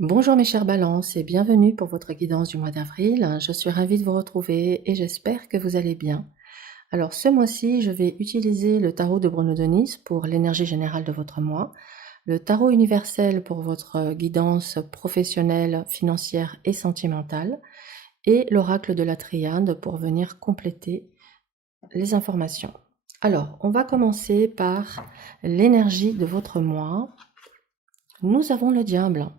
Bonjour mes chers balances et bienvenue pour votre guidance du mois d'avril. Je suis ravie de vous retrouver et j'espère que vous allez bien. Alors ce mois-ci, je vais utiliser le tarot de Bruno Denis pour l'énergie générale de votre mois, le tarot universel pour votre guidance professionnelle, financière et sentimentale, et l'oracle de la triade pour venir compléter les informations. Alors, on va commencer par l'énergie de votre mois. Nous avons le diable.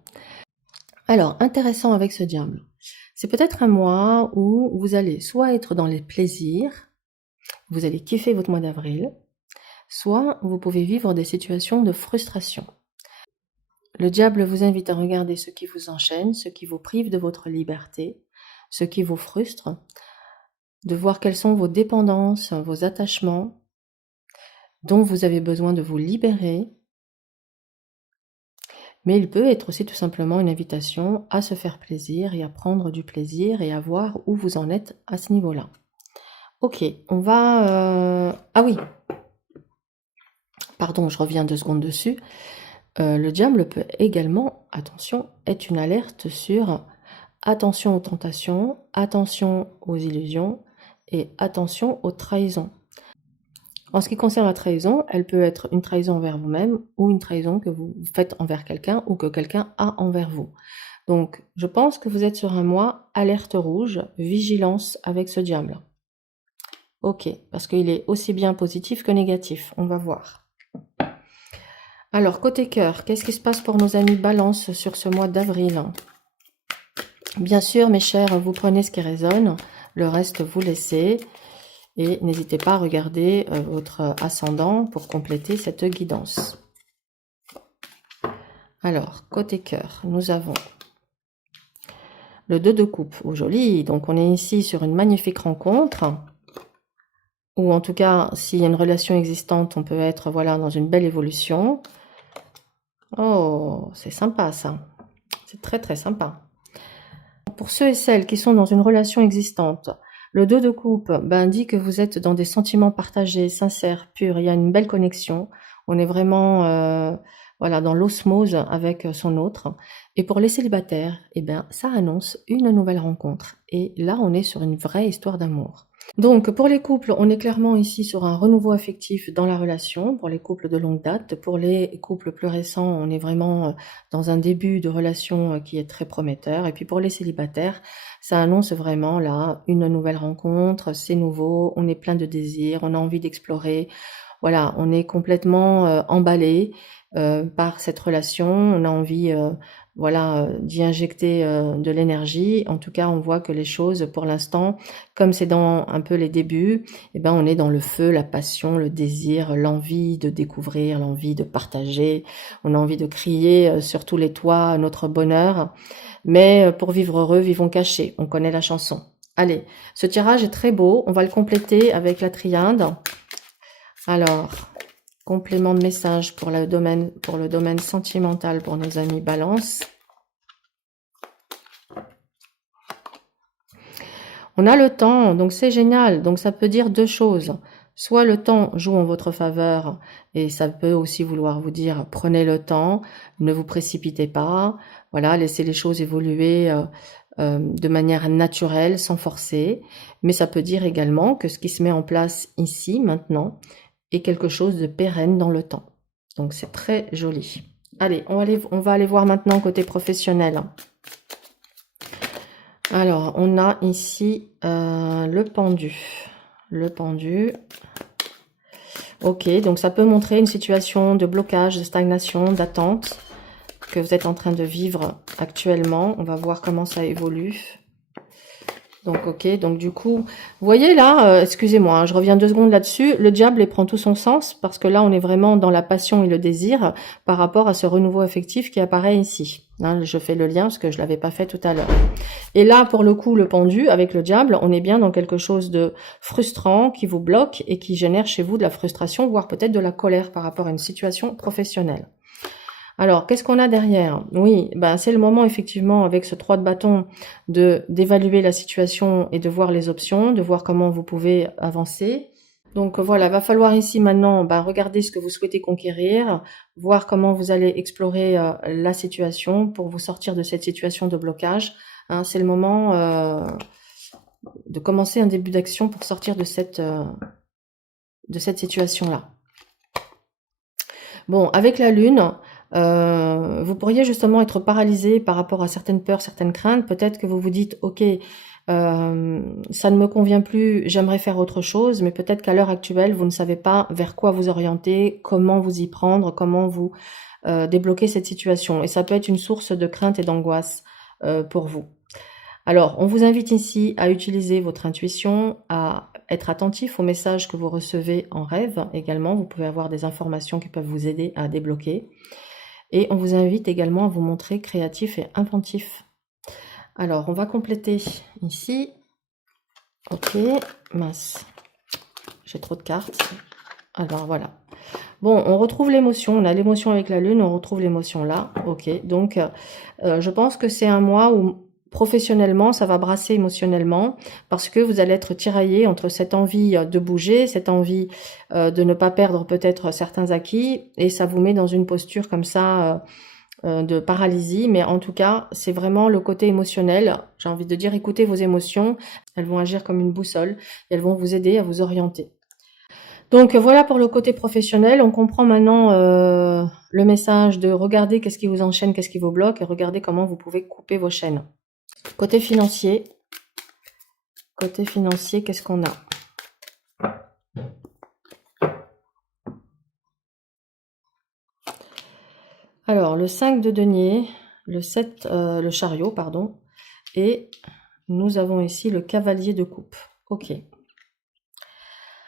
Alors, intéressant avec ce diable. C'est peut-être un mois où vous allez soit être dans les plaisirs, vous allez kiffer votre mois d'avril, soit vous pouvez vivre des situations de frustration. Le diable vous invite à regarder ce qui vous enchaîne, ce qui vous prive de votre liberté, ce qui vous frustre, de voir quelles sont vos dépendances, vos attachements, dont vous avez besoin de vous libérer. Mais il peut être aussi tout simplement une invitation à se faire plaisir et à prendre du plaisir et à voir où vous en êtes à ce niveau-là. Ok, on va... Ah oui, pardon, je reviens 2 secondes dessus. Le diable peut également, attention, être une alerte sur attention aux tentations, attention aux illusions et attention aux trahisons. En ce qui concerne la trahison, elle peut être une trahison envers vous-même ou une trahison que vous faites envers quelqu'un ou que quelqu'un a envers vous. Donc, je pense que vous êtes sur un mois alerte rouge, vigilance avec ce diable. Ok, parce qu'il est aussi bien positif que négatif, on va voir. Alors, côté cœur, qu'est-ce qui se passe pour nos amis Balance sur ce mois d'avril? Bien sûr, mes chers, vous prenez ce qui résonne, le reste vous laissez. Et n'hésitez pas à regarder votre ascendant pour compléter cette guidance. Alors, côté cœur, nous avons le 2 de coupe. Oh, joli. Donc, on est ici sur une magnifique rencontre. Ou en tout cas, s'il y a une relation existante, on peut être voilà, dans une belle évolution. Oh, c'est sympa ça. C'est très très sympa. Pour ceux et celles qui sont dans une relation existante, le 2 de coupe dit que vous êtes dans des sentiments partagés, sincères, purs. Il y a une belle connexion. On est vraiment voilà, dans l'osmose avec son autre. Et pour les célibataires, ça annonce une nouvelle rencontre. Et là, on est sur une vraie histoire d'amour. Donc, pour les couples, on est clairement ici sur un renouveau affectif dans la relation, pour les couples de longue date. Pour les couples plus récents, on est vraiment dans un début de relation qui est très prometteur. Et puis pour les célibataires, ça annonce vraiment là une nouvelle rencontre, c'est nouveau, on est plein de désirs, on a envie d'explorer. Voilà, on est complètement emballé par cette relation, on a envie voilà, d'y injecter de l'énergie. En tout cas, on voit que les choses, pour l'instant, comme c'est dans un peu les débuts, on est dans le feu, la passion, le désir, l'envie de découvrir, l'envie de partager. On a envie de crier sur tous les toits notre bonheur. Mais pour vivre heureux, vivons cachés. On connaît la chanson. Allez, ce tirage est très beau. On va le compléter avec la triade. Alors, complément de message pour le domaine sentimental pour nos amis Balance. On a le temps, donc c'est génial. Donc ça peut dire 2 choses. Soit le temps joue en votre faveur et ça peut aussi vouloir vous dire prenez le temps, ne vous précipitez pas, voilà, laissez les choses évoluer de manière naturelle, sans forcer. Mais ça peut dire également que ce qui se met en place ici, maintenant, est quelque chose de pérenne dans le temps. Donc c'est très joli. Allez, on va aller voir maintenant côté professionnel. Alors, on a ici le pendu. Le pendu. Ok, donc ça peut montrer une situation de blocage, de stagnation, d'attente que vous êtes en train de vivre actuellement. On va voir comment ça évolue. Donc, ok, donc du coup, vous voyez là, excusez-moi, je reviens 2 secondes là-dessus, le diable prend tout son sens parce que là, on est vraiment dans la passion et le désir par rapport à ce renouveau affectif qui apparaît ici. Hein, je fais le lien parce que je l'avais pas fait tout à l'heure. Et là, pour le coup, le pendu, avec le diable, on est bien dans quelque chose de frustrant qui vous bloque et qui génère chez vous de la frustration, voire peut-être de la colère par rapport à une situation professionnelle. Alors, qu'est-ce qu'on a derrière? Oui, c'est le moment effectivement avec ce 3 de bâton d'évaluer la situation et de voir les options, de voir comment vous pouvez avancer. Donc voilà, il va falloir ici maintenant regarder ce que vous souhaitez conquérir, voir comment vous allez explorer la situation pour vous sortir de cette situation de blocage. Hein, c'est le moment de commencer un début d'action pour sortir de cette situation-là. Bon, avec la lune, vous pourriez justement être paralysé par rapport à certaines peurs, certaines craintes. Peut-être que vous vous dites, ok, ça ne me convient plus, j'aimerais faire autre chose, mais peut-être qu'à l'heure actuelle, vous ne savez pas vers quoi vous orienter, comment vous y prendre, comment vous débloquer cette situation. Et ça peut être une source de crainte et d'angoisse pour vous. Alors, on vous invite ici à utiliser votre intuition, à être attentif aux messages que vous recevez en rêve également. Vous pouvez avoir des informations qui peuvent vous aider à débloquer. Et on vous invite également à vous montrer créatif et inventif. Alors, on va compléter ici. Ok, mince. J'ai trop de cartes. Alors, voilà. Bon, on retrouve l'émotion. On a l'émotion avec la lune, on retrouve l'émotion là. Ok, donc je pense que c'est un mois où professionnellement, ça va brasser émotionnellement parce que vous allez être tiraillé entre cette envie de bouger, cette envie de ne pas perdre peut-être certains acquis et ça vous met dans une posture comme ça de paralysie. Mais en tout cas, c'est vraiment le côté émotionnel. J'ai envie de dire, écoutez vos émotions. Elles vont agir comme une boussole et elles vont vous aider à vous orienter. Donc voilà pour le côté professionnel. On comprend maintenant le message de regarder qu'est-ce qui vous enchaîne, qu'est-ce qui vous bloque et regardez comment vous pouvez couper vos chaînes. Côté financier, qu'est-ce qu'on a? Alors, le 5 de denier, le 7, le chariot, pardon, et nous avons ici le cavalier de coupe. Ok.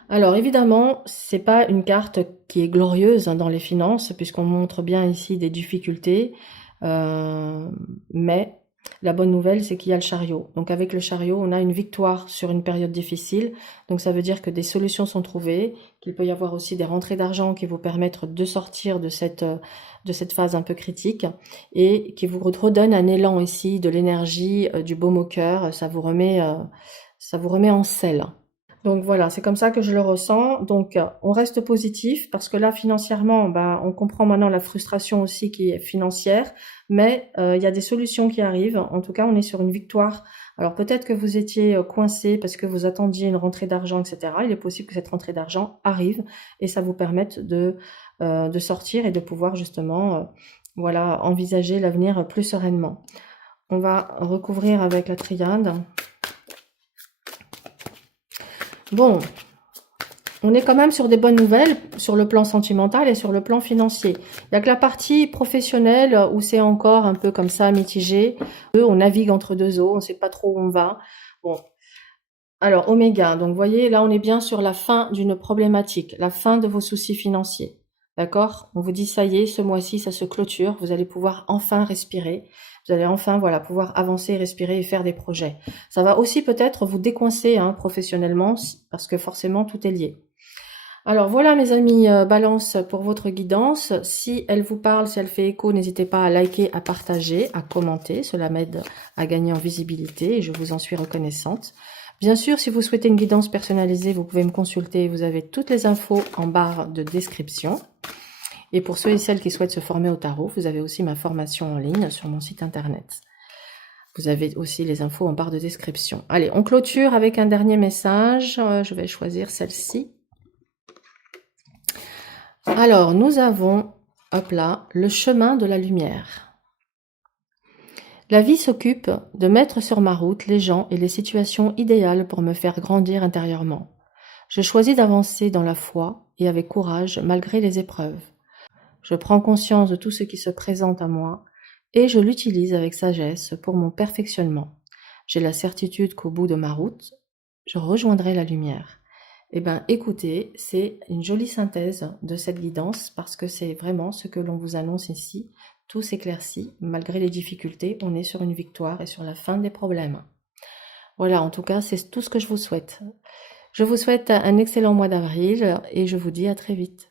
Alors, évidemment, c'est pas une carte qui est glorieuse dans les finances, puisqu'on montre bien ici des difficultés, mais la bonne nouvelle, c'est qu'il y a le chariot. Donc avec le chariot, on a une victoire sur une période difficile. Donc ça veut dire que des solutions sont trouvées, qu'il peut y avoir aussi des rentrées d'argent qui vous permettent de sortir de cette phase un peu critique et qui vous redonne un élan ici, de l'énergie, du baume au cœur. Ça vous remet en selle. Donc voilà, c'est comme ça que je le ressens. Donc on reste positif parce que là financièrement, on comprend maintenant la frustration aussi qui est financière, mais il y a des solutions qui arrivent. En tout cas, on est sur une victoire. Alors peut-être que vous étiez coincé parce que vous attendiez une rentrée d'argent, etc. Il est possible que cette rentrée d'argent arrive et ça vous permette de sortir et de pouvoir justement voilà, envisager l'avenir plus sereinement. On va recouvrir avec la triade. Bon, on est quand même sur des bonnes nouvelles sur le plan sentimental et sur le plan financier. Il n'y a que la partie professionnelle où c'est encore un peu comme ça mitigé. On navigue entre deux eaux, on ne sait pas trop où on va. Bon. Alors, Oméga, donc vous voyez, là on est bien sur la fin d'une problématique, la fin de vos soucis financiers. D'accord? On vous dit ça y est, ce mois-ci ça se clôture, vous allez pouvoir enfin respirer. Vous allez enfin pouvoir avancer, respirer et faire des projets. Ça va aussi peut-être vous décoincer professionnellement parce que forcément tout est lié. Alors voilà mes amis, Balance pour votre guidance. Si elle vous parle, si elle fait écho, n'hésitez pas à liker, à partager, à commenter. Cela m'aide à gagner en visibilité et je vous en suis reconnaissante. Bien sûr, si vous souhaitez une guidance personnalisée, vous pouvez me consulter. Vous avez toutes les infos en barre de description. Et pour ceux et celles qui souhaitent se former au tarot, vous avez aussi ma formation en ligne sur mon site internet. Vous avez aussi les infos en barre de description. Allez, on clôture avec un dernier message. Je vais choisir celle-ci. Alors, nous avons, hop là, le chemin de la lumière. La vie s'occupe de mettre sur ma route les gens et les situations idéales pour me faire grandir intérieurement. Je choisis d'avancer dans la foi et avec courage malgré les épreuves. Je prends conscience de tout ce qui se présente à moi et je l'utilise avec sagesse pour mon perfectionnement. J'ai la certitude qu'au bout de ma route, je rejoindrai la lumière. Eh bien, écoutez, c'est une jolie synthèse de cette guidance parce que c'est vraiment ce que l'on vous annonce ici. Tout s'éclaircit, malgré les difficultés, on est sur une victoire et sur la fin des problèmes. Voilà, en tout cas, c'est tout ce que je vous souhaite. Je vous souhaite un excellent mois d'avril et je vous dis à très vite.